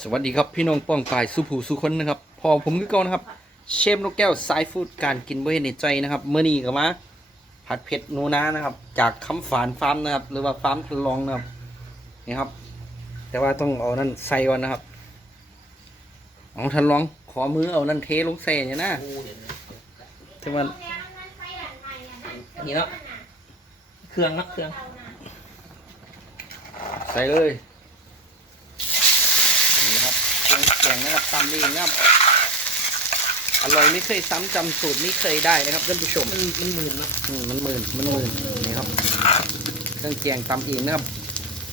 สวัสดีครับพี่น้องป้องปายสุผูสุคนนะครับ พอผมคือเก่านะครับ เชฟนกแก้วสายฟูดการกินบ่เห็นในใจนะครับเมื่อนี้ก็มาผัดเผ็ดนูนานะครับ จากคำฝานฟาร์มนะครับ หรือว่าฟาร์มทดลองนะครับนี่ครับ แต่ว่าต้องเอานั่นใส่ก่อนนะครับเอาทันลองขอมือเอานั่นเทลงใส่เนี่ยนะถึงมันนี่เนาะเครื่องนะเครื่อง ใส่เลยนี่ครับเครื่อง แกงนะครับตำเองนะครับอร่อยไม่เคยซ้ำจำสูตรไม่เคยได้นะครับท่านผู้ชมมันมันหมื่นเนาะอืมมันหมื่นมันหมื่นนี่ครับเครื่องแกงตำเองนะครับ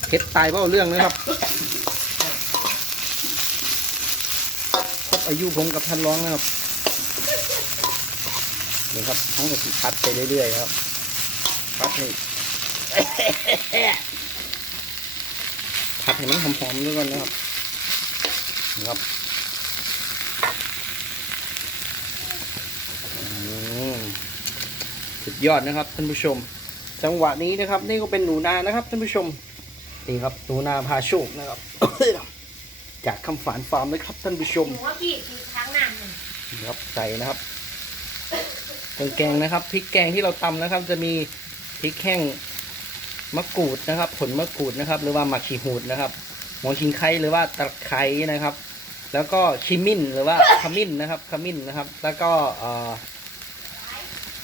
เผ็ดตายเพราะเรื่องนะครับครบอายุผมกับท่านร้องนะครับนี่ครับทั้งหมดพัดไปเรื่อยๆครับพัดให้ผัดให้มันหอมๆด้วยก่อนนะครับ นะครับอืมสุดยอดนะครับท่านผู้ชม จังหวะนี้นะครับ นี่ก็เป็นหนูนานะครับท่านผู้ชมนี่ครับหนูนาพาโชคนะครับ จากคำฝานฟาร์มนะครับท่านผู้ชมหนูว่าพี่กี่ครั้งนานหนึ่งนะครับใส่นะครับเครื่องแกงนะครับพริกแกงที่เราตำนะครับ จะมีพริกแห้งมะกรูดนะครับ ผลมะกรูดนะครับ หรือว่าหมักขีหูดนะครับ หัวชิงไคหรือว่าตะไคร้นะครับ แล้วก็ชิมิ้นหรือว่าขมิ้นนะครับขมิ้นนะครับ แล้วก็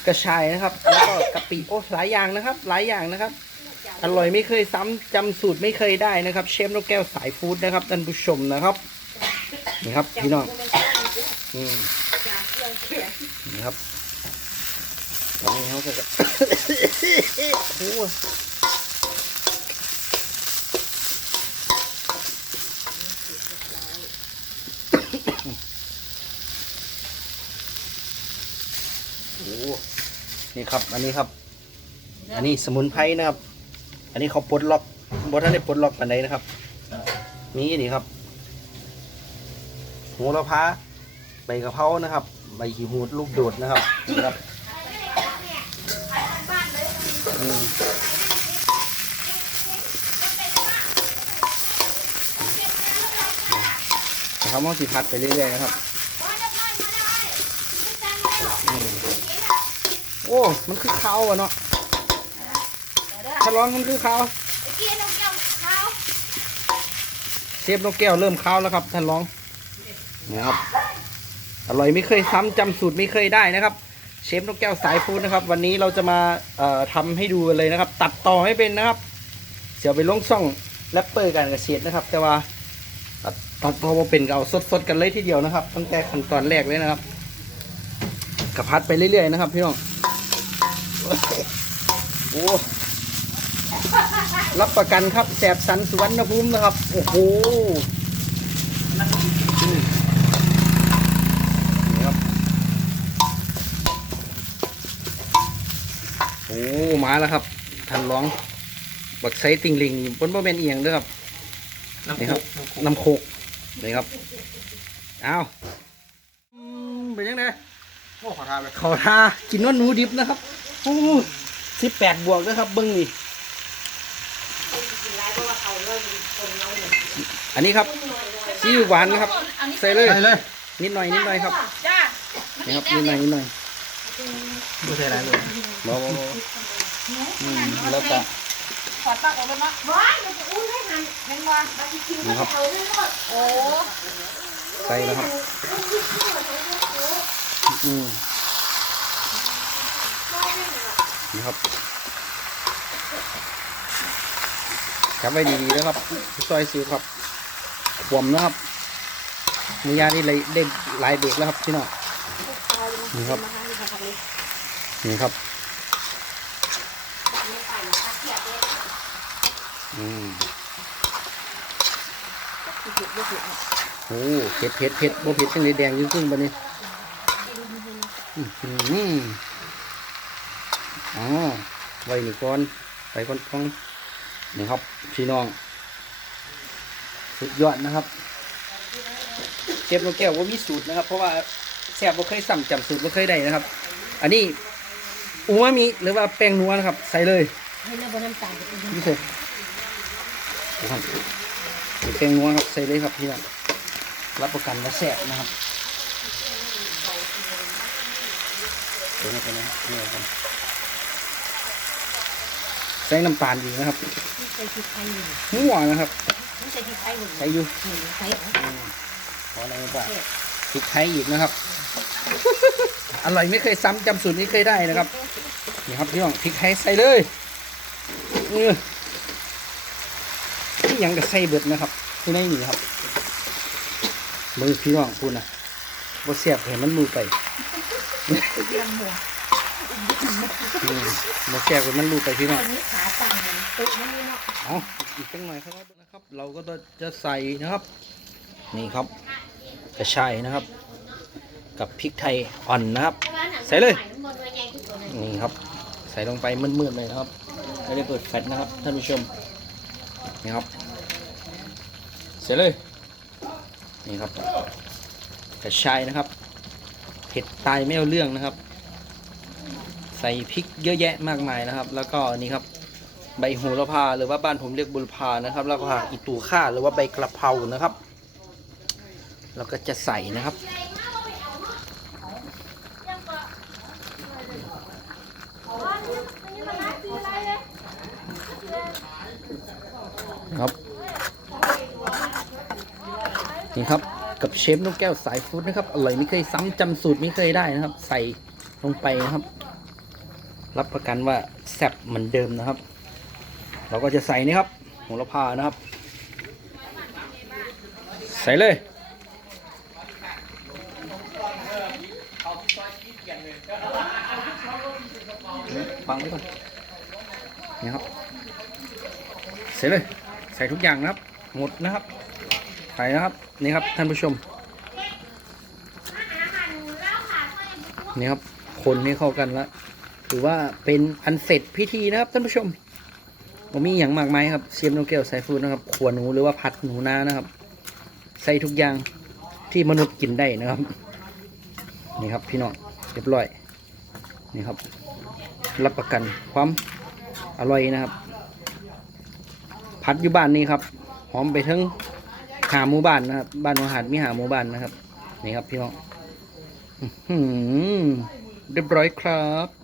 กระชายนะครับ แล้วก็กะปิโอ้หลายอย่างนะครับ หลายอย่างนะครับ อร่อยไม่เคยซ้ำจำสูตรไม่เคยได้นะครับ เชฟนกแก้วสายฟู้ดนะครับท่านผู้ชมนะครับนี่ครับพี่น้องอืมนี่ครับตอนนี้เขาจะโอ้โหโอ้โหนี่ ครับ อันนี้ครับ อันนี้สมุนไพรนะครับ อันนี้เขาปลดล็อกบท่านได้ปลดล็อกปันใดนะครับ มีนี่ครับโหระพาใบกะเพรานะครับ ใบขี้หูดลูกโดดนะครับนะครับนะครับมองสีพัดไปเรื่อยๆนะครับอืม โอ้ มันคือข้าวอะเนาะถ้าร้องมันคือข้าวไอ้กี้นกเกี่ยวเขาเชฟนกแก้วเริ่มข้าวแล้วครับท่านร้องนี่ครับอร่อยไม่เคยซ้ำจำสูตรไม่เคยได้นะครับ เชฟนกแก้วสายฟู้ดนะครับ วันนี้เราจะมาเอ่อทำให้ดูกันเลยนะครับ ตัดต่อให้เป็นนะครับเดี๋ยวไปลงซ่องแรปเปอร์การเกษตรนะครับ แต่ว่าตัดตัดพอมาเป็นก็เอาสดๆกันเลยทีเดียวนะครับตั้งแต่ขั้นตอนแรกเลยนะครับกระพัดไปเรื่อยๆนะครับพี่น้อง โอ้รับประกันครับแสบสันสุวรรณภูมินะครับ โอ้โหอืมนี่ครับ โอ้มาแล้วครับทันร้อง บักไซติงลิงบนบ่แม่นเอียงเด้วยครับน้ำนี่โคครับกน้ำโคกนี่ครับเอาอืมเป็นยังไงโอ้ขอทานเลยเขาทากินว่าหนูดิบนะครับโอ้ สิบแปดบวกนะครับเบิ้งนี่อันนี้ครับซีอิ๊วหวานนะครับ ใส่เลย ใส่เลย นิดหน่อยนิดหน่อยครับจ้านี่ครับนิดหน่อยนิดหน่อยดูใส่อะไรเลยบอบอบอืมแล้วก็ขอตักออกเลยมั้ยบ้านมันจะอุ้นให้หันแมงวันบางทีกินก็เอาเลยหมดโอ้ใส่แล้วครับอืม นี่ครับจับไว้ดีๆนะครับซอยซิวครับขวมนะครับมือยานี่เลยได้หลายเด็กแล้วครับพี่น้องนี่ครับนี่ครับอืมโอ้เผ็ดเผ็ดเผ็ดบ่เผ็ดจังเลยแดงยิ่งขึ้นบัดนี้อือหื ออ๋อไว้นี่ก่อนไปก่อนก่อนนี่ครับพี่น้อง สุดยอดนะครับเชฟโลแก้วว่ามีสูตรนะครับ เพราะว่าแซ่บบ่เคยสั่งจำสูตรบ่เคยได้นะครับ อันนี้อูมามิหรือว่าแป้งนัวนะครับ ใส่เลยให้น้ำบนน้ำตาลนี่ใส่ครับแป้งนัวครับใส่เลยครับพี่น้องรับประกันว่าแซ่บนะครับเดี๋ยวนี้ไปนะนี่เอากัน ใส่น้ำตาลอีกนะครับใส่พริกไทยหนึ่งหัวนะครับไม่ใส่พริกไทยหนึ่งใส่อยู่หนึ่งใส่ขออะไรมาบ้างพริกไทยอีกนะครับอร่อยไม่เคยซ้ำจำสูตรนี้เคยได้นะครับนี่ครับพี่น้องพริกไทยใส่เลยเออนี่ยังกับใส่เบิดนะครับที่ในนี่ครับมือพี่น้องพูดนะบ่เสียบเห็นมันมือไปเยี่ยมหัว อืมบ่เสียบมันรูไปพี่น้องตอนนี้ขาตั้งมันตุ๊กมันนี่เนาะเอาอีกจังหน่อยครับนะครับ เราก็จะใส่นะครับ นี่ครับกระชายนะครับ กับพริกไทยอ่อนนะครับ ใส่เลย นี่ครับ ใส่ลงไปมืดๆเลยนะครับไม่ได้เปิดแฟลชนะครับท่านผู้ชมนี่ครับ เสร็จเลยนี่ครับกระชายนะครับเผ็ดตายไม่เอาเรื่องนะครับ ใส่พริกเยอะแยะมากมายนะครับ แล้วก็นี่ครับใบโหระพาหรือว่าบ้านผมเรียกบุรพานะครับ แล้วก็อีตูข่าหรือว่าใบกระเพรานะครับเราก็จะใส่นะครับ ครับ นี่ครับกับเชฟนกแก้วสายฟู้ดนะครับ อร่อยไม่เคยซ้ำจำสูตรไม่เคยได้นะครับ ใส่ลงไปนะครับ รับประกันว่าแซ่บเหมือนเดิมนะครับ เราก็จะใส่นี่ครับโหระพานะครับ ใส่เลยบังไว้ก่อนนี่ครับใส่เลย ใส่ทุกอย่างนะครับ หมดนะครับ ใส่นะครับ นี่ครับท่านผู้ชม นี่ครับ คนให้เข้ากันแล้ว ถือว่าเป็นอันเสร็จพิธีนะครับท่านผู้ชมผมมีอย่างมากมายครับเซียมโนเกลไซฟูนะครับขวหนูหรือว่าผัดหนูนานะครับ ใส่ทุกอย่างที่มนุษย์กินได้นะครับ นี่ครับพี่น้องเรียบร้อยนี่ครับ รับประกันความอร่อยนะครับพัดอยู่บ้านนี่ครับ หอมไปทั้งหาหมู่บ้านนะครับ บ้านหัวหาดมีหาหมู่บ้านนะครับ นี่ครับพี่น้องเรียบร้อยครับ